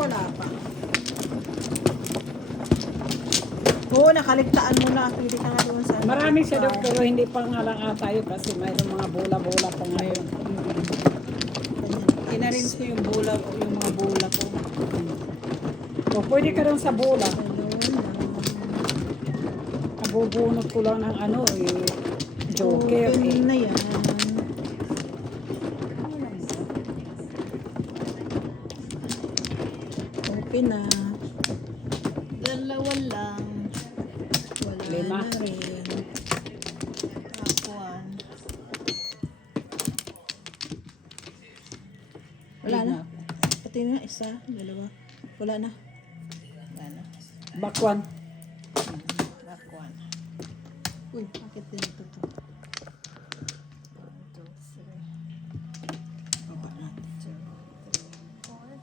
wala pa. Oo, nakaligtaan mo na. Pwede ka na doon sa... Marami siya daw, pero hindi pa nga lang tayo kasi mayroong mga bola-bola pa ngayon. Inarinse ko yung bola, yung mga bola ko. O, pwede ka rin sa bola. Nabubunot ko lang ng ano, joker. Open na yan. Open na. Dalawa lang. Wala Lima. na rin. Akuan. Wala na. Pati na, isa, dalawa. Wala na. Wala na. Bakwan. Akuan. Uy, bakit ganito to? 1, 2, 3. Baba natin. 2, 3, 4.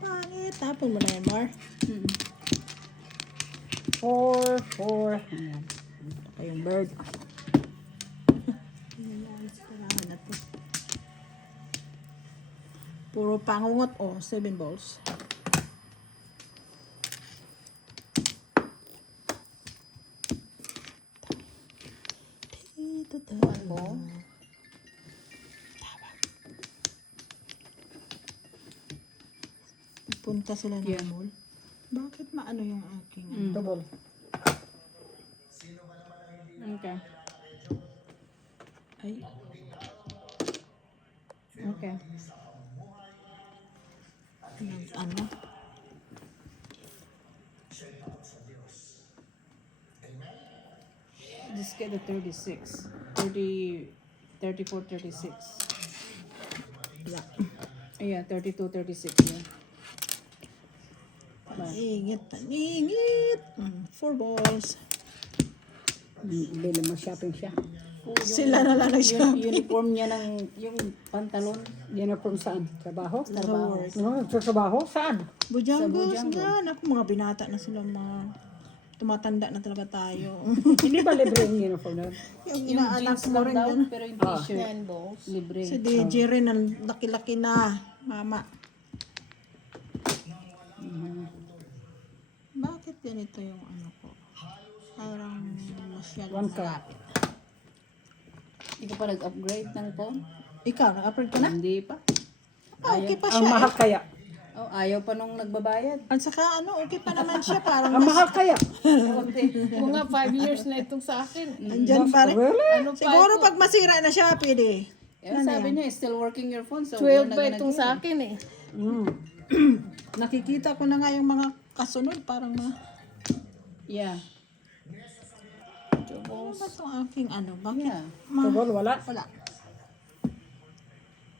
Pangit. Tapon mo na yan, Mar. 4. Ayan. Ito yung bird. Ayan, sarahan na to. Puro pangungot. Oh, 7 balls. One ball. Punta sila ng Yeah. mall. Bakit maano yung aking Double. Okay. ay Okay. ano? Just get the 36. 34, 36. Wala. Yeah, 32, 36. Yeah. Ingit. 4 balls. Bili mo shopping siya. Sila na lang nag-shopping. Uniform niya ng yung pantalon. Uniform saan? Trabaho? Trabaho. No, trabaho? Saan? Bujangos Bujangos. na. Naku, mga binata na sila, mga tumatanda na talaga tayo. Hindi ba libre yung uniform na? Yung inaanak mo rin yan. Pero yung t-shirt. Libre. Si DJ rin, ang laki-laki na. Mama. Bakit ganito yung ano ko? Parang masyadong 1 ka. malapit. Hindi ka pa nag-upgrade ng phone? Ikaw, nag-upload ka na? Hindi pa. Ah, okay pa Ang siya. mahal kaya. Oh, ayaw pa nung nagbabayad. At saka ano, okay pa naman siya. Parang Ang mahal kaya. Kung nga 5 years na itong sa akin. andyan pa rin. Really? Ano pa Siguro ito? pag masira na siya, pwede. Sabi niya, still working your phone. So 12 wala ba ka itong nag- sa akin eh. Nakikita ko na nga yung mga kasunod. Parang mga, Yeah. ano ba itong aking ano? Bakit? Yeah. Tubol, wala. Wala.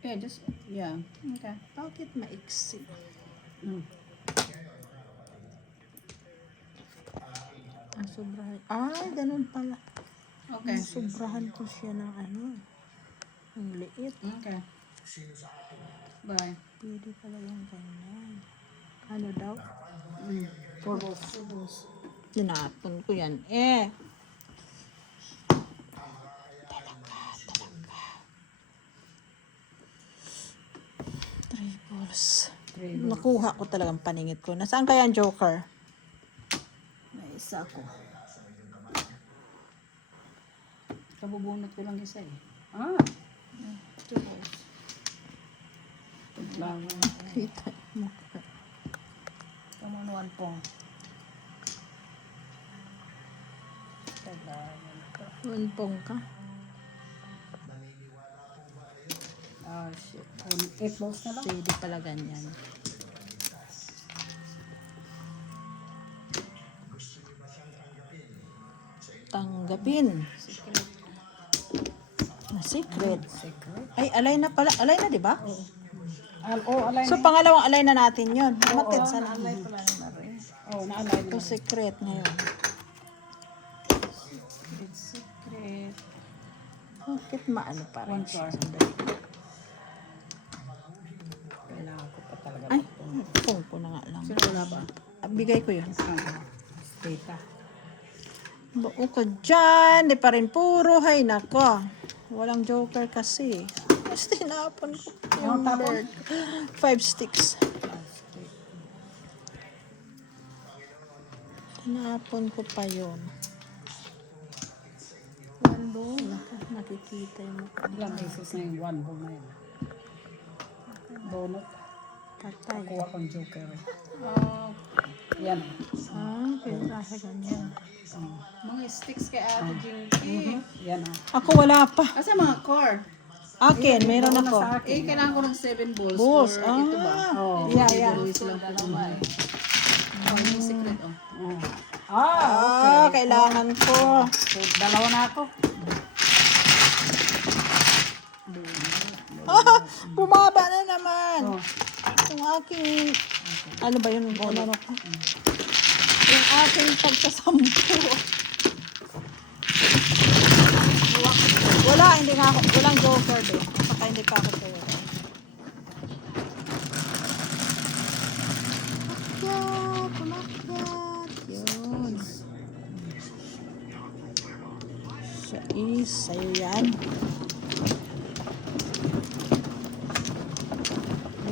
Yeah, just, yeah. Okay. Bakit maiksi? Ang sobrahan. Ay, ganun pala. Okay. Ang sobrahan ko siya ng ano. Ang liit. Okay. Bye. Pwede pala yung ganyan. Ano daw? Tubos. Tinapon ko yan. Eh. Three balls. Nakuha ko talagang paningit ko. Nasaan kaya ang joker? May isa ko. Kabubunot ko lang isa eh. Ah. Kita mo. Come on, 1 pong. Unpong ka. Ah, shit. 8 balls na lang. Pwede pala ganyan. Tanggapin. Na secret. Ay, alay na pala. Alay na, di ba? Alay So, pangalawang alay na natin yun. Matid sa Alay pala na rin. Oh, naalay Ito secret ngayon. It's secret. Bakit maano pa rin One siya? car. Sandali. Kailangan ko pa talaga. Ay, phone ko na nga lang. Sino wala pa? Bigay ko yun. Data. Buo ka dyan. Di pa rin puro. Hay nako. Walang joker kasi. Mas tinapon ko. Yung tapon? 5 sticks. Tinapon ko pa yun. Nakikita yung mukha. Ilang beses na yung one ball na yun. Donut. Patay. Kuha kong joker. Oh, Yan. Kaya kasi ganyan. mga sticks kay Ate Jinky. Yan Ako wala pa. Asa mga core? Akin, meron ako. Kailangan ko ng 7 balls. Balls, Or ito ba? Oh. Yeah. Dalawa silang dalawa eh. Oh, yung secret oh. Kailangan ko. So, dalawa na ako. Bumaba na naman. Oh. Yung aking, ano ba yun? Ano ko? Yung aking pagsasampo. Wala, hindi nga ako, walang joker din. Saka hindi pa ako pera. Kumakyat. Yun. Sa'yo yan.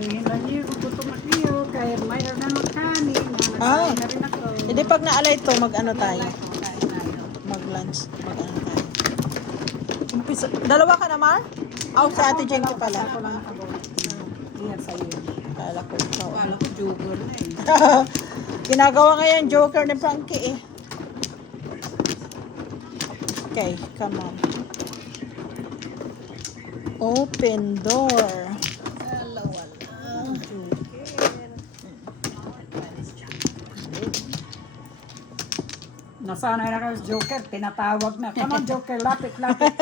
Ngayon lang niyo, gutom at niyo, kaya mayroon na magkanin. Ah. Na rin ako. Hindi pag naalay to, mag-ano tayo? Mag-lunch. Mag-ano tayo? Umpisa. Dalawa ka na, Mar? Sa Ate Jen ko pala. Ako lang ako. Yan sa'yo. Kala ko ikaw. Paano ko joker na eh. Ginagawa ngayon joker ni Frankie eh. Okay, come on. Open door. Nasanay na kayo sa Joker, tinatawag na. Come on, Joker, lapit, lapit.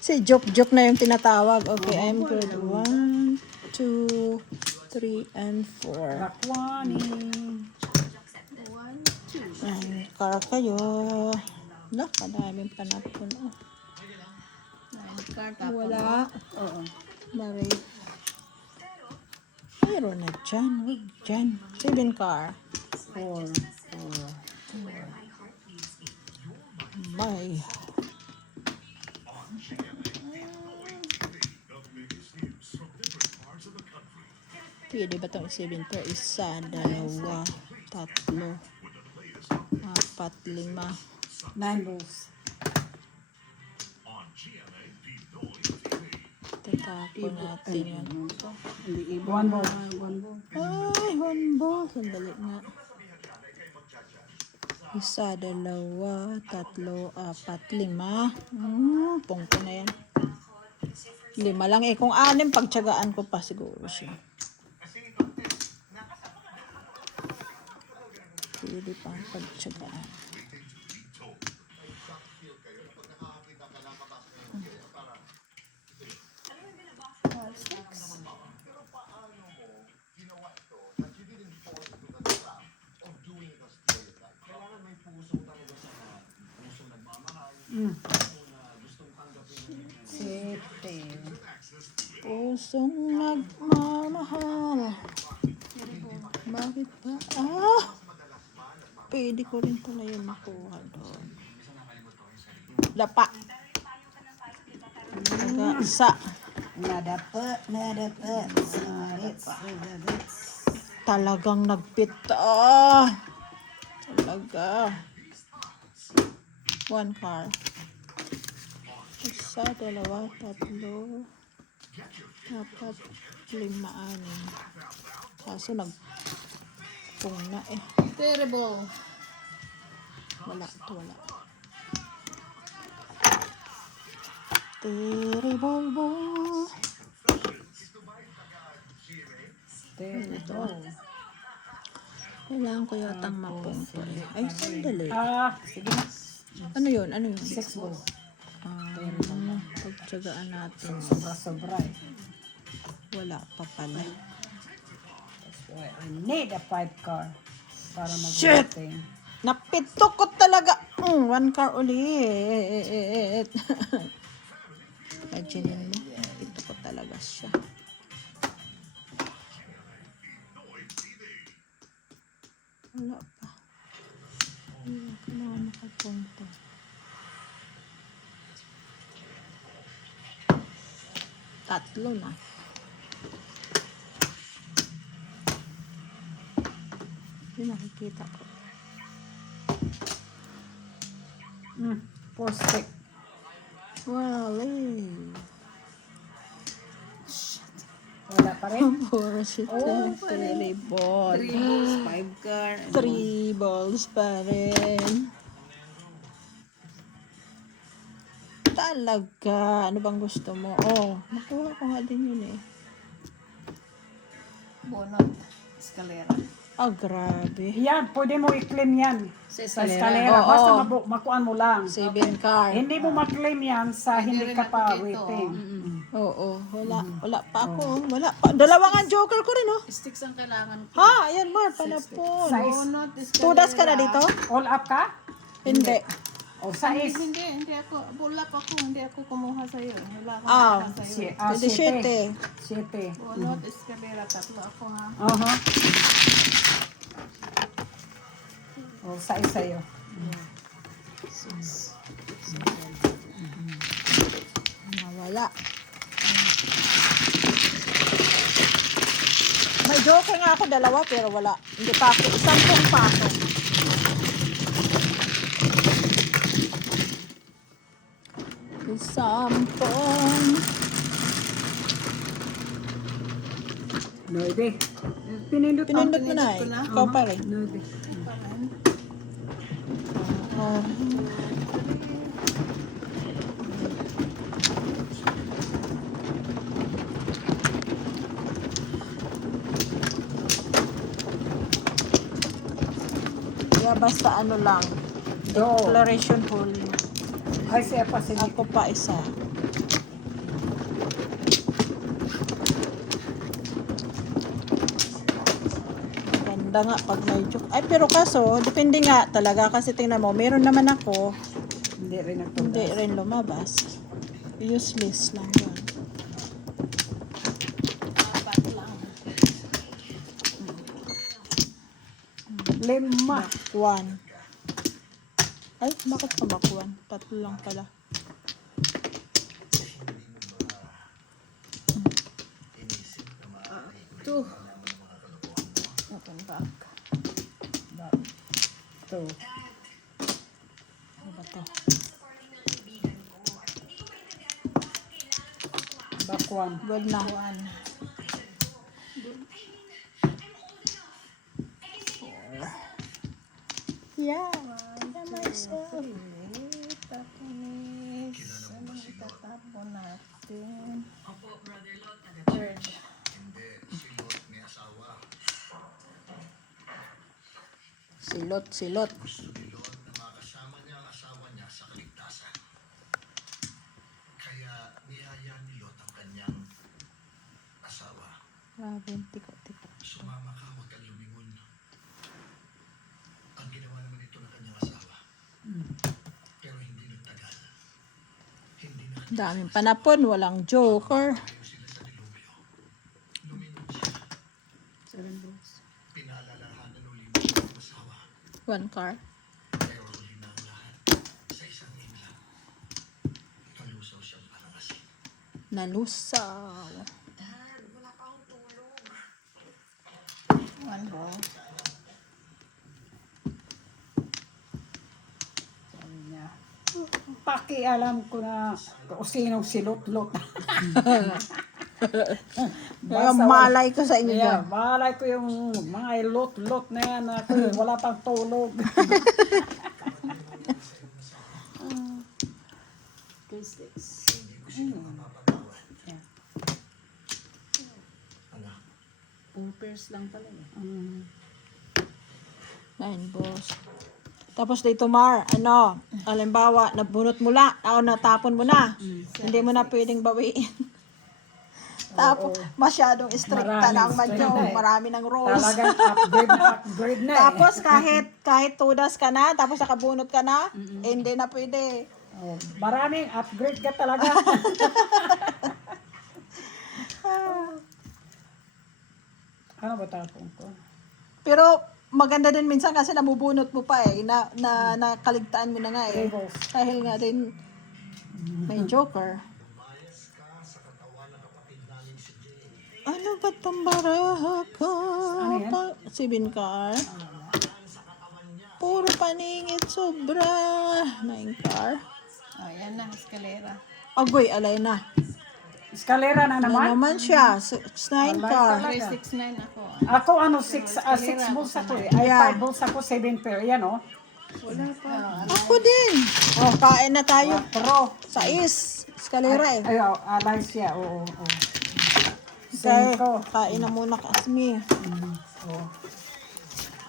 Si joke na yung tinatawag. Okay, I'm good. 1, 2, 3, and 4. Rakwani. Ay, kara kayo. Kadaming panapon. Oh. Wala. Oo. Mari. Mayroon na dyan. Wag dyan. 7 car. 4. May. Pwede ba itong 7 per isa, 2, 3, 4, 5. 9 balls. Tatapon natin yan. Hindi iba. 1 ball. Ay, 1 ball. Sandali nga. 1, 2, 3, 4, 5. Pungko na yan. 5 lang eh. Kung 6, pagtsagaan ko pa siguro siya. Pwede pang pagtsagaan. Pusong nagmamahal. Bakit ba? Pwede ko rin pala yun makuha doon. Dapa. Sa. Nadapa. Talagang nagpita. Talaga. 1 car. 1, 2, 3, 4, 5, 6. Kaso nagpung na eh. Terrible. Wala. Terrible ball. Kailangan ko yatang mapungto eh. Ay, sandali. Sige na. Ano yun? 6 balls. Pagtsagaan natin. Sobra-sobra eh. Wala pa pala. I need a 5 car para Shit! mag-voting. Napito ko talaga. 1 car ulit. Imaginin mo. Napito ko talaga siya. Wala pa. Kailangan makapunto. Tatlo na. Hindi nakikita ko. Four stick. Wow, Wala pa rin. Puro shit. Oh, Three balls. 3 balls, 5 card. 3 balls pa rin. Talaga. Ano bang gusto mo? Oh, nakuha ko nga din yun eh. Bonot. Escalera. Ah, grabe. Yan, pwede mo i-claim yan. Sa Sa escalera. eskalera. Oo. Basta makuhaan mo lang. 7 car. Hindi mo ma-claim yan sa Pwede hindi rin ka ako pa dito. waiting. Oo, wala. Wala pa ako. Wala pa. Dalawa nga joker ko rin, oh. Sticks ang kailangan ko. Ha, ayan Mar, panapon. Size. Bonot, escalera. Tudas ka na dito? All up ka? Hindi. O size? Hindi ako. Bulak ako. Hindi ako kumuha sa'yo. Wala akong Ah, kumuha sa'yo. Pwede 7. 7. Bonot, escalera. Tatlo ako ha. O size sa'yo. Nawala. May joker nga ako dalawa pero wala. Hindi pa ako. 10 pa ako. Isampung. 9. Pinindot Pinindot mo na eh. ko na. Ikaw pa rin. 9. Oh. Yeah, basta ano lang. Do. Declaration hole. Ay, siya pa si Ako pa isa. Ganda nga pag may joke. Ay, pero kaso, depende nga talaga kasi tingnan mo, meron naman ako, Hindi rin hindi nagpunta. rin lumabas. Useless lang yan. Lima. One. Ay, bakit pa bakwan? Tatlo lang pala. Two. Open back. 2. Ano ba to? Back 1. Good na. One. Yeah. Myself. Tapunis. Anong itatapon natin? Third. Silot. Grabe, tiko-tiko. Daming panapon, walang joker. 7 balls. 1 car. Nalusaw. 1 ball. Sabi niya, pakialam ko na kung sinong silot-lot. Kaya malay ko sa inyo Yeah, dyan. malay ko yung mga lot-lot na yan na wala pang tulog. 3 sticks. Four pairs lang pala eh. 9 balls. Tapos dito Mar, ano, halimbawa, nabunot mo la, o natapon mo na. Hindi mo na pwedeng bawiin. Tapos, masyadong strict Maraming lang strict madyo. na eh. Marami ng rules. Talagang upgrade na Tapos, kahit tudas ka na, tapos nakabunot ka na, eh, hindi na pwede. Oh, maraming upgrade ka talaga. Ano ba tapon ko? Pero, maganda din minsan kasi namubunot mo pa eh, nakaligtaan mo na nga eh. Tables. Dahil nga din, may joker. Ano ba tong baraha ko? Ano yan? 7 car. Puro paningit sobra. 9 car. Oh, yan na, eskalera. Agoy, alay na. Eskalera na Ano naman. naman siya? 9 car. 369 ako. Ako 6 balls ako eh. Ay, Yeah. 5 balls ako, 7 pair. Yan oh. Wala pa. Ako din. Oh, kain na tayo. Pero, Sa eskalera eh. ay, alay siya. Oo, oo. Kaya, Cinco. kain na muna kasmi.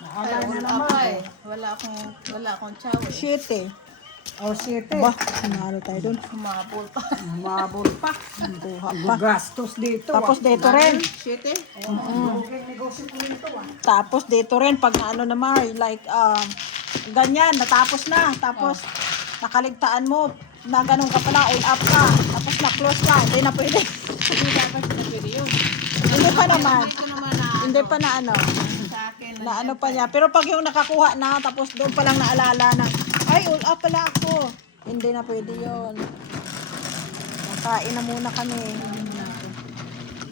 Alay na Wala naman. pa eh. Wala akong chow eh. 7. Oh, 7. Ba, nanalo tayo dun. Humabol pa. Mabul pa. Buha pa. Gastos dito. Tapos dito rin. Shit eh. Negosyo ko nito ah. Tapos dito rin, pag naano naman, like, ganyan, natapos na. Tapos, nakaligtaan mo, na ganun ka pala, all up ka. Tapos na-close ka, hindi na pwede. Hindi dapat sa video. Hindi pa naman. Ito naman na Hindi pa na ano. sa akin. Na ano pa niya. Pero pag yung nakakuha na, tapos doon pa lang naalala na, ay, all up pala ako. Hindi na pwede yun. Kain na muna kami.